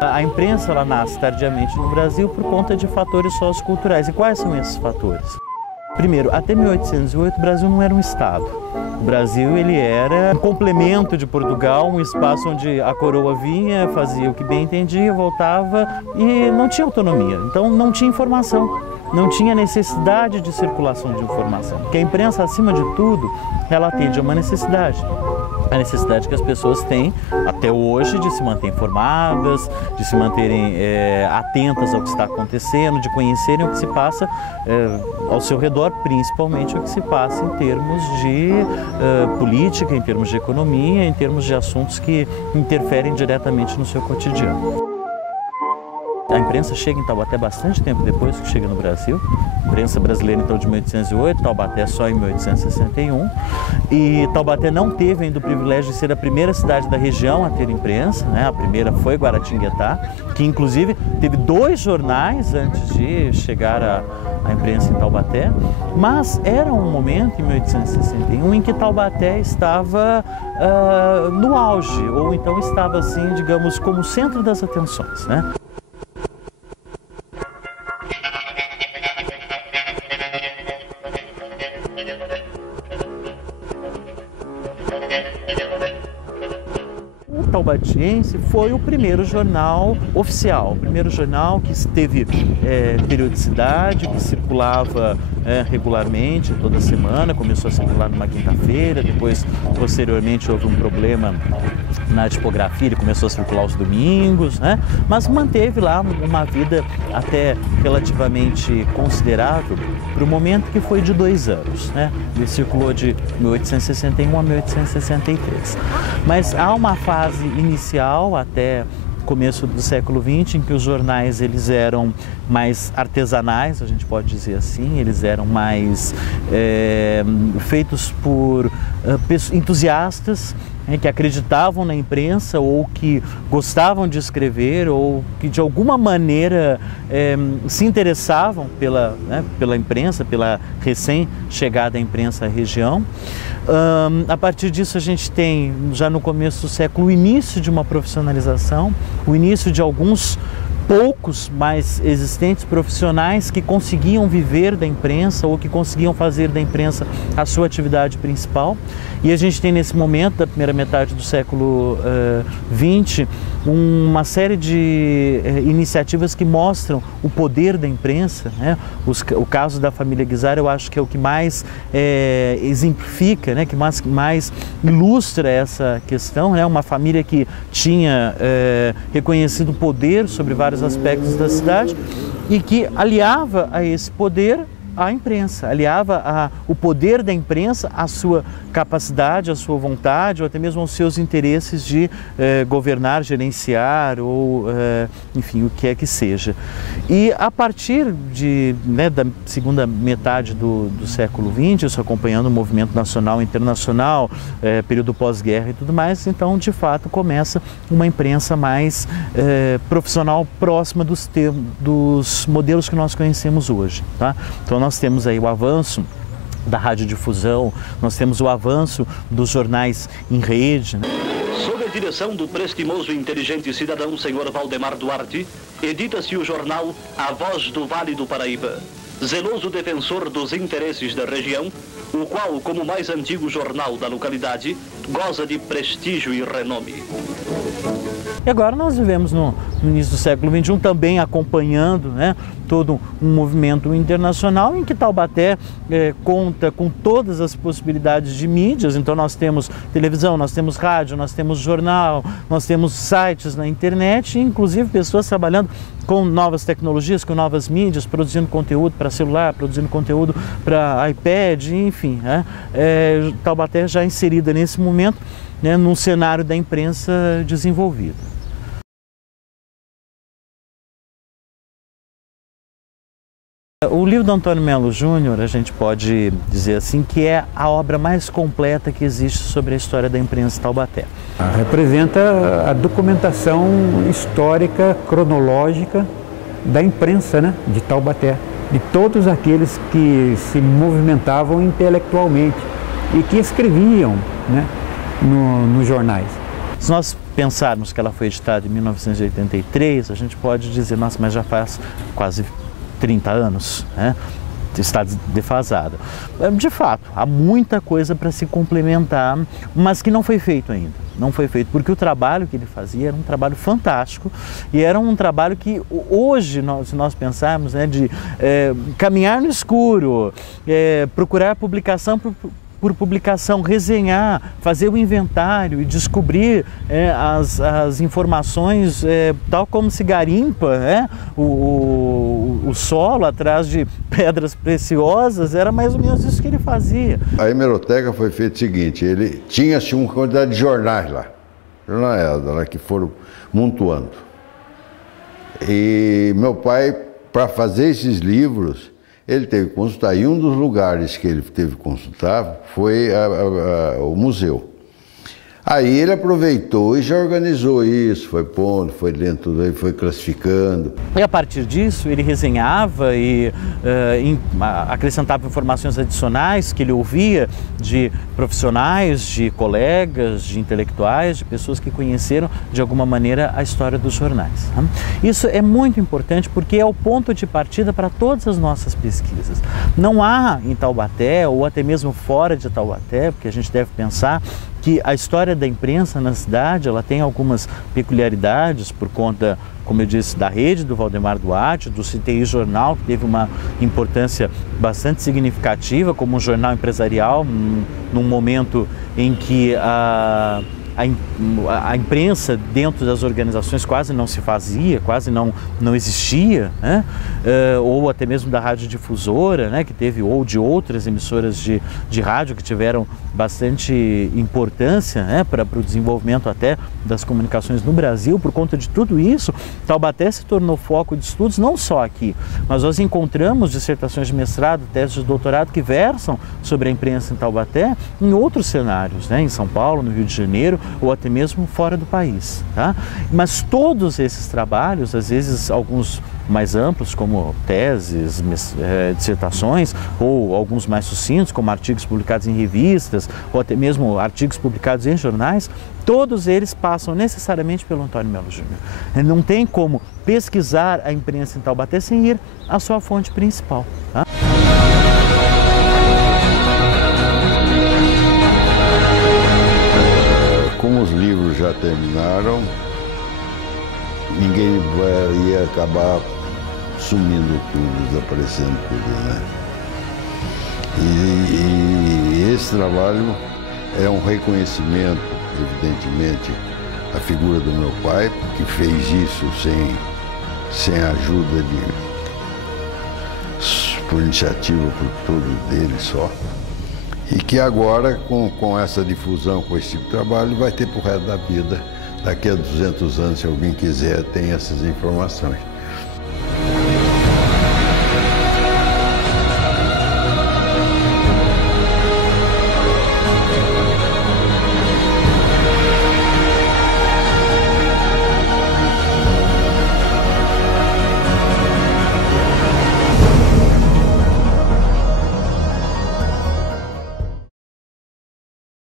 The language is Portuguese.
A imprensa ela nasce tardiamente no Brasil por conta de fatores socioculturais. E quais são esses fatores? Primeiro, até 1808 o Brasil não era um estado. O Brasil ele era um complemento de Portugal, um espaço onde a coroa vinha, fazia o que bem entendia, voltava e não tinha autonomia. Então não tinha informação, não tinha necessidade de circulação de informação. Porque a imprensa, acima de tudo, ela atende a uma necessidade. A necessidade que as pessoas têm até hoje de se manter informadas, de se manterem atentas ao que está acontecendo, de conhecerem o que se passa ao seu redor, principalmente o que se passa em termos de política, em termos de economia, em termos de assuntos que interferem diretamente no seu cotidiano. A imprensa chega em Taubaté bastante tempo depois que chega no Brasil. A imprensa brasileira, então, de 1808, Taubaté só em 1861. E Taubaté não teve ainda o privilégio de ser a primeira cidade da região a ter imprensa, né? A primeira foi Guaratinguetá, que inclusive teve 2 jornais antes de chegar a imprensa em Taubaté. Mas era um momento, em 1861, em que Taubaté estava no auge, ou então estava, assim, digamos, como centro das atenções, né? O Taubatiense foi o primeiro jornal oficial, o primeiro jornal que teve periodicidade, que circulava regularmente toda semana, começou a circular numa quinta-feira, depois, posteriormente, houve um problema na tipografia, ele começou a circular aos domingos, né? Mas manteve lá uma vida até relativamente considerável para o momento que foi de 2 anos, né? Ele circulou de 1861 a 1863. Mas há uma fase inicial até começo do século XX, em que os jornais eles eram mais artesanais, a gente pode dizer assim, eles eram mais feitos por entusiastas, que acreditavam na imprensa ou que gostavam de escrever ou que de alguma maneira se interessavam pela imprensa, pela recém-chegada imprensa à região. A partir disso a gente tem, já no começo do século, o início de uma profissionalização, o início de alguns poucos mais existentes profissionais que conseguiam viver da imprensa ou que conseguiam fazer da imprensa a sua atividade principal. E a gente tem nesse momento, da primeira metade do século XX, uma série de iniciativas que mostram o poder da imprensa, né? O caso da família Guizzar eu acho que é o que mais exemplifica, né? Que mais ilustra essa questão, né? Uma família que tinha reconhecido o poder sobre vários aspectos da cidade e que aliava a esse poder a imprensa, aliava o poder da imprensa à sua capacidade, à sua vontade ou até mesmo aos seus interesses de governar, gerenciar ou, enfim, o que é que seja. E a partir da segunda metade do século XX, isso acompanhando o movimento nacional e internacional, período pós-guerra e tudo mais, então, de fato, começa uma imprensa mais profissional, próxima dos modelos que nós conhecemos hoje, tá? Então, nós temos aí o avanço da radiodifusão, nós temos o avanço dos jornais em rede, né? Sob a direção do prestimoso e inteligente cidadão Sr. Valdemar Duarte, edita-se o jornal A Voz do Vale do Paraíba, zeloso defensor dos interesses da região, o qual, como o mais antigo jornal da localidade, goza de prestígio e renome. E agora nós vivemos no início do século XXI também acompanhando, né, todo um movimento internacional em que Taubaté conta com todas as possibilidades de mídias. Então nós temos televisão, nós temos rádio, nós temos jornal, nós temos sites na internet, e inclusive pessoas trabalhando com novas tecnologias, com novas mídias, produzindo conteúdo para celular, produzindo conteúdo para iPad, enfim, né? Taubaté já inserida nesse momento, né, num cenário da imprensa desenvolvida. O livro do Antônio Melo Júnior, a gente pode dizer assim, que é a obra mais completa que existe sobre a história da imprensa Taubaté. Representa a documentação histórica, cronológica da imprensa, né, de Taubaté, de todos aqueles que se movimentavam intelectualmente e que escreviam, né, nos jornais. Se nós pensarmos que ela foi editada em 1983, a gente pode dizer, nossa, mas já faz quase 30 anos, né? Está defasada. De fato, há muita coisa para se complementar, mas que não foi feito ainda. Não foi feito, porque o trabalho que ele fazia era um trabalho fantástico e era um trabalho que hoje, se nós pensarmos, né, de caminhar no escuro, procurar publicação por publicação, resenhar, fazer o inventário e descobrir as informações, tal como se garimpa o solo atrás de pedras preciosas, era mais ou menos isso que ele fazia. A hemeroteca foi feita o seguinte, ele tinha-se uma quantidade de jornais lá, jornais que foram montuando. E meu pai, para fazer esses livros, ele teve que consultar, e um dos lugares que ele teve que consultar foi o museu. Aí ele aproveitou e já organizou isso, foi pondo, foi lendo tudo aí, foi classificando. E a partir disso ele resenhava e acrescentava informações adicionais que ele ouvia de profissionais, de colegas, de intelectuais, de pessoas que conheceram de alguma maneira a história dos jornais. Isso é muito importante porque é o ponto de partida para todas as nossas pesquisas. Não há em Taubaté, ou até mesmo fora de Taubaté, porque a gente deve pensar que a história da imprensa na cidade, ela tem algumas peculiaridades por conta, como eu disse, da rede do Valdemar Duarte, do CTI Jornal, que teve uma importância bastante significativa como um jornal empresarial, num momento em que a imprensa dentro das organizações quase não se fazia, quase não existia, né? Ou até mesmo da radiodifusora, né? Que teve, ou de outras emissoras de rádio que tiveram bastante importância, né? Para o desenvolvimento até das comunicações no Brasil. Por conta de tudo isso, Taubaté se tornou foco de estudos não só aqui, mas nós encontramos dissertações de mestrado, teses de doutorado que versam sobre a imprensa em Taubaté em outros cenários, né? Em São Paulo, no Rio de Janeiro, ou até mesmo fora do país, tá? Mas todos esses trabalhos, às vezes alguns mais amplos, como teses, dissertações, ou alguns mais sucintos, como artigos publicados em revistas, ou até mesmo artigos publicados em jornais, todos eles passam necessariamente pelo Antônio Melo Júnior. Ele não tem como pesquisar a imprensa em Taubaté sem ir à sua fonte principal, tá? Como os livros já terminaram, ninguém ia acabar sumindo tudo, desaparecendo tudo, né? E esse trabalho é um reconhecimento, evidentemente, à figura do meu pai, que fez isso sem a ajuda por iniciativa por todo dele só. E que agora, com essa difusão, com esse tipo de trabalho, vai ter pro resto da vida. Daqui a 200 anos, se alguém quiser, tem essas informações.